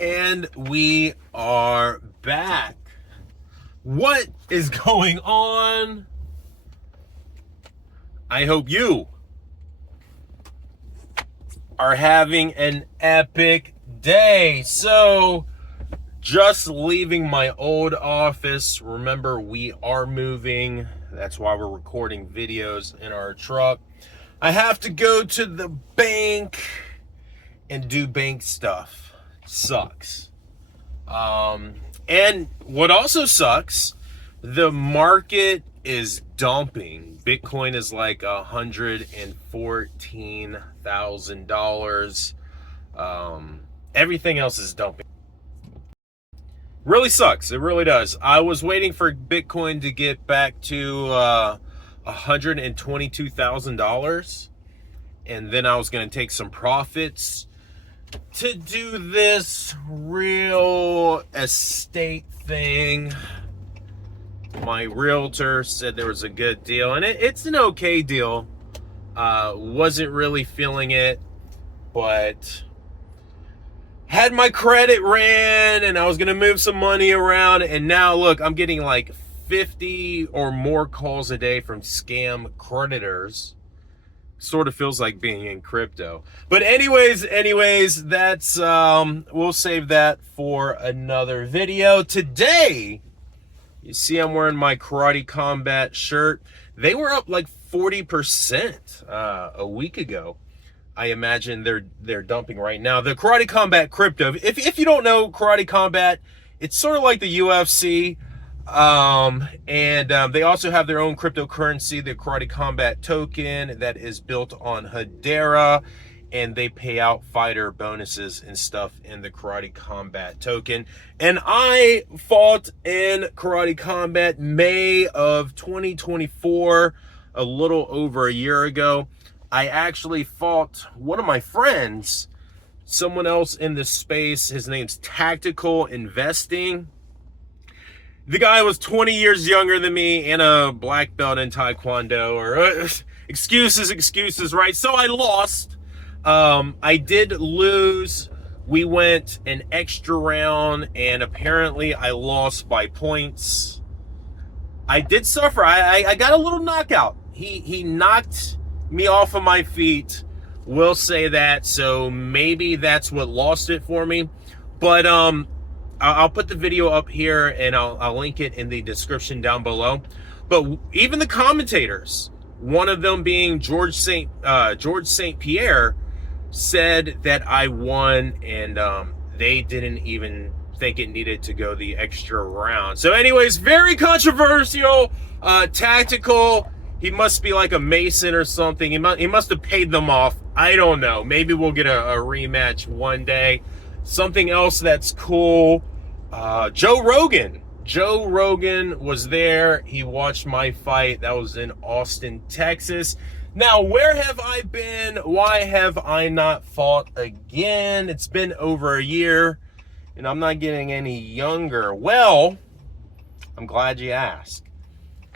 And we are back. What is going on? I hope you are having an epic day. So, just leaving my old office. Remember, we are moving. That's why we're recording videos in our truck. I have to go to the bank and do bank stuff. Sucks. And what also sucks, the market is dumping. Bitcoin is like $114,000. Everything else is dumping. Really sucks. It really does. I was waiting for Bitcoin to get back to $122,000, and then I was going to take some profits to do this real estate thing. My realtor said there was a good deal, and it's an okay deal. Wasn't really feeling it, but had my credit ran, and I was gonna move some money around, and now look, I'm getting like 50 or more calls a day from scam creditors. Sort of feels like being in crypto. But anyways, that's we'll save that for another video. Today, you see I'm wearing my Karate Combat shirt. They were up like 40% a week ago. I imagine they're dumping right now. The Karate Combat crypto, if you don't know Karate Combat, it's sort of like the UFC. They also have their own cryptocurrency, the Karate Combat token, that is built on Hedera, and they pay out fighter bonuses and stuff in the Karate Combat token. And I fought in Karate Combat May of 2024, a little over a year ago. I actually fought one of my friends, someone else in this space. His name's Tactical Investing. The guy was 20 years younger than me and a black belt in Taekwondo, or excuses, right? So I lost. I did lose. We went an extra round, and apparently I lost by points. I did suffer. I got a little knockout. He knocked me off of my feet. We'll say that. So maybe that's what lost it for me. But I'll put the video up here, and I'll link it in the description down below. But even the commentators, one of them being George St. Pierre, said that I won, and they didn't even think it needed to go the extra round. So anyways, very controversial. Tactical, he must be like a Mason or something. He must have paid them off. I don't know. Maybe we'll get a rematch one day. Something else that's cool, Joe Rogan was there. He watched my fight. That was in Austin, Texas. Now, where have I been? Why have I not fought again? It's been over a year, and I'm not getting any younger. Well, I'm glad you asked.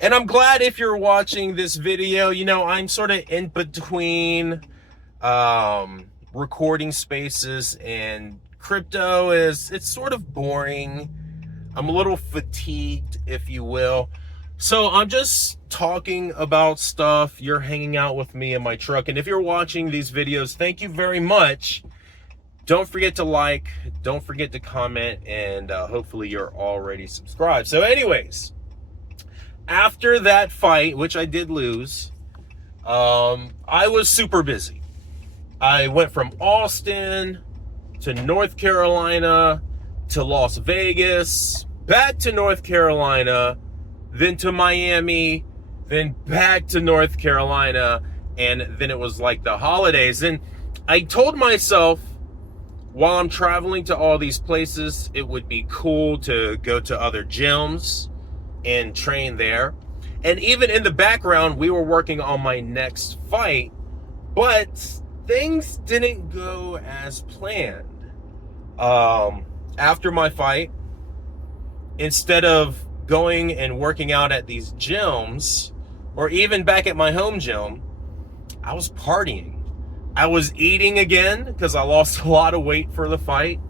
And I'm glad if you're watching this video. You know, I'm sort of in between recording spaces, and crypto it's sort of boring. I'm a little fatigued, if you will. So I'm just talking about stuff. You're hanging out with me in my truck. And if you're watching these videos, thank you very much. Don't forget to like, don't forget to comment, and hopefully you're already subscribed. So anyways, after that fight, which I did lose, I was super busy. I went from Austin to North Carolina to Las Vegas, back to North Carolina, then to Miami, then back to North Carolina, and then it was like the holidays. And I told myself, while I'm traveling to all these places, it would be cool to go to other gyms and train there. And even in the background, we were working on my next fight, but things didn't go as planned. After my fight, instead of going and working out at these gyms, or even back at my home gym, I was partying. I was eating again because I lost a lot of weight for the fight.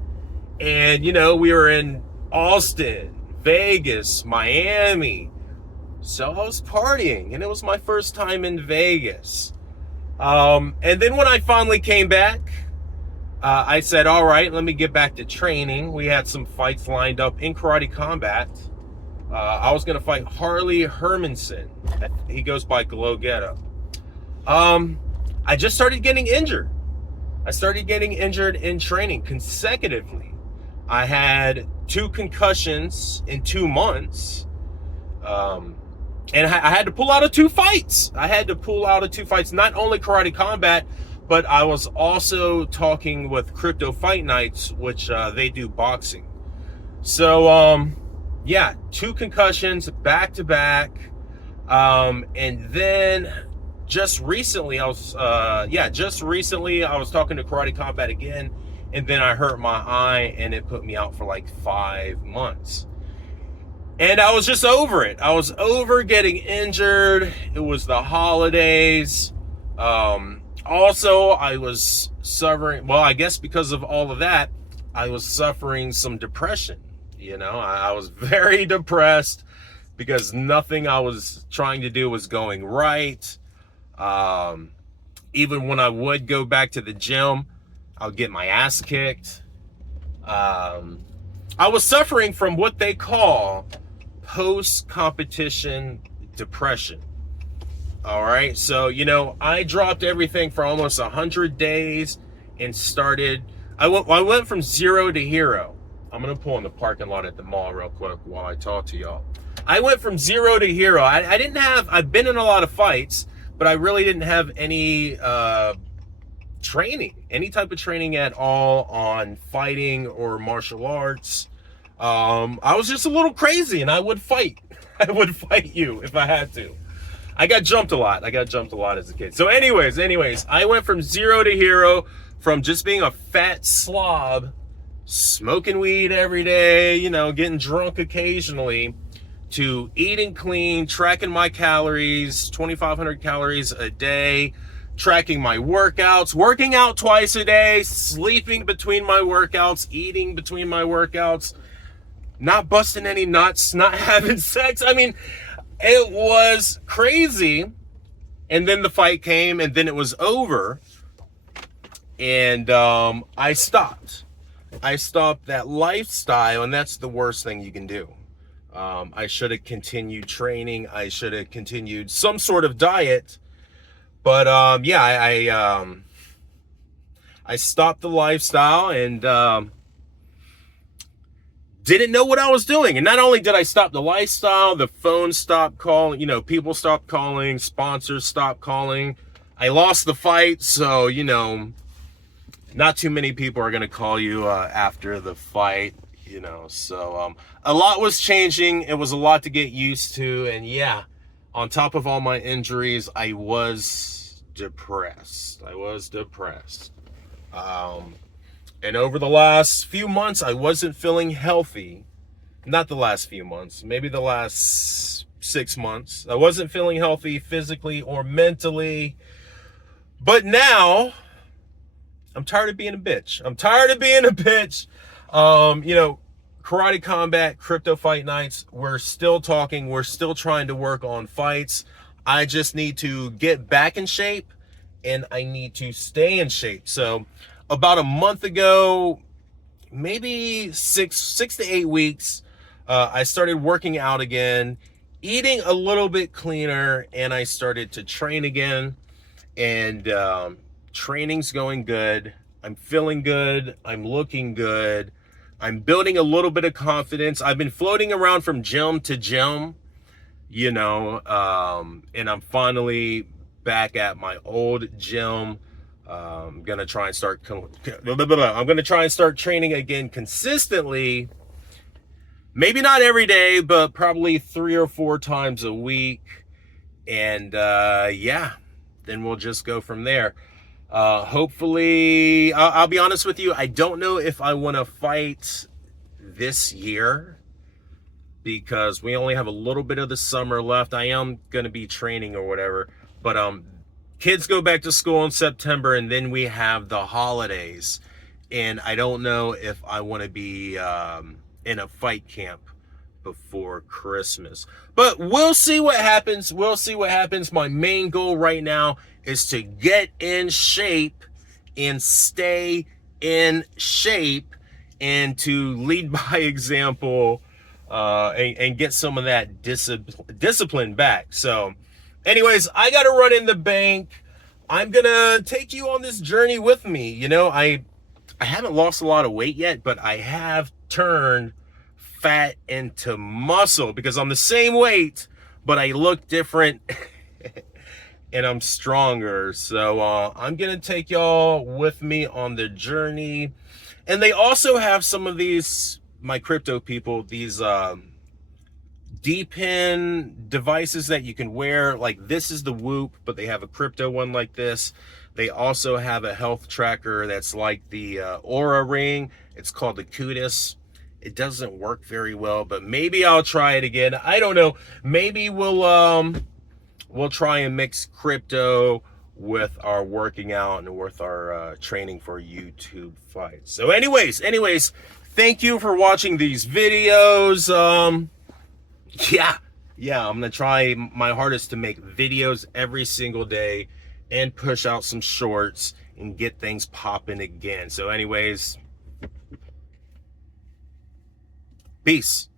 And, you know, we were in Austin, Vegas, Miami. So I was partying, and it was my first time in Vegas. And then when I finally came back, I said, all right, let me get back to training. We had some fights lined up in Karate Combat. I was going to fight Harley Hermanson. He goes by Glow Ghetto. I just started getting injured. I started getting injured in training consecutively. I had 2 concussions in 2 months. And I had to pull out of 2 fights. Not only Karate Combat, but I was also talking with Crypto Fight Nights, which they do boxing. So, yeah, 2 concussions back to back. And then just recently I was talking to Karate Combat again, and then I hurt my eye, and it put me out for like 5 months. And I was just over it. I was over getting injured. It was the holidays. Also, I was suffering, well, I guess because of all of that, I was suffering some depression. You know, I was very depressed because nothing I was trying to do was going right. Even when I would go back to the gym, I would get my ass kicked. I was suffering from what they call post-competition depression. All right, so, you know, I dropped everything for almost 100 days and started, I went from 0 to hero. I'm gonna pull in the parking lot at the mall real quick while I talk to y'all. I went from 0 to hero. I've been in a lot of fights, but I really didn't have any any type of training at all on fighting or martial arts. I was just a little crazy, and I would fight. I would fight you if I had to. I got jumped a lot. As a kid. So anyways, I went from 0 to hero, from just being a fat slob, smoking weed every day, you know, getting drunk occasionally, to eating clean, tracking my calories, 2,500 calories a day, tracking my workouts, working out twice a day, sleeping between my workouts, eating between my workouts, not busting any nuts, not having sex. I mean, it was crazy. And then the fight came, and then it was over. And I stopped that lifestyle, and that's the worst thing you can do. I should have continued training. I should have continued some sort of diet. But I stopped the lifestyle, and didn't know what I was doing. And not only did I stop the lifestyle, the phone stopped calling, you know, people stopped calling, sponsors stopped calling. I lost the fight, so, you know, not too many people are going to call you after the fight, you know. So a lot was changing. It was a lot to get used to. And yeah, on top of all my injuries, I was depressed. And over the last few months, I wasn't feeling healthy. Not the last few months, maybe the last 6 months. I wasn't feeling healthy physically or mentally. But now, I'm tired of being a bitch. You know, Karate Combat, Crypto Fight Nights, we're still talking. We're still trying to work on fights. I just need to get back in shape, and I need to stay in shape. So about a month ago, maybe six to 8 weeks, I started working out again, eating a little bit cleaner, and I started to train again. And training's going good. I'm feeling good. I'm looking good. I'm building a little bit of confidence. I've been floating around from gym to gym, you know, and I'm finally back at my old gym. I'm gonna try and start training again consistently. Maybe not every day, but probably 3 or 4 times a week. And yeah, then we'll just go from there. Hopefully, I'll be honest with you, I don't know if I want to fight this year, because we only have a little bit of the summer left. I am going to be training or whatever, but kids go back to school in September, and then we have the holidays. and I don't know if I want to be in a fight camp before Christmas. But we'll see what happens. We'll see what happens. My main goal right now is to get in shape and stay in shape, and to lead by example, and get some of that discipline back. So anyways, I got to run in the bank. I'm going to take you on this journey with me. You know, I haven't lost a lot of weight yet, but I have turned fat into muscle because I'm the same weight, but I look different and I'm stronger. So I'm going to take y'all with me on the journey. And they also have some of these, my crypto people, these D-pin devices that you can wear. Like this is the Whoop, but they have a crypto one like this. They also have a health tracker that's like the Aura ring. It's called the Kutis. It doesn't work very well, but maybe I'll try it again. I don't know. Maybe we'll try and mix crypto with our working out and with our training for YouTube fights. So anyways, thank you for watching these videos. Yeah, I'm gonna try my hardest to make videos every single day and push out some shorts and get things popping again. So anyways, peace.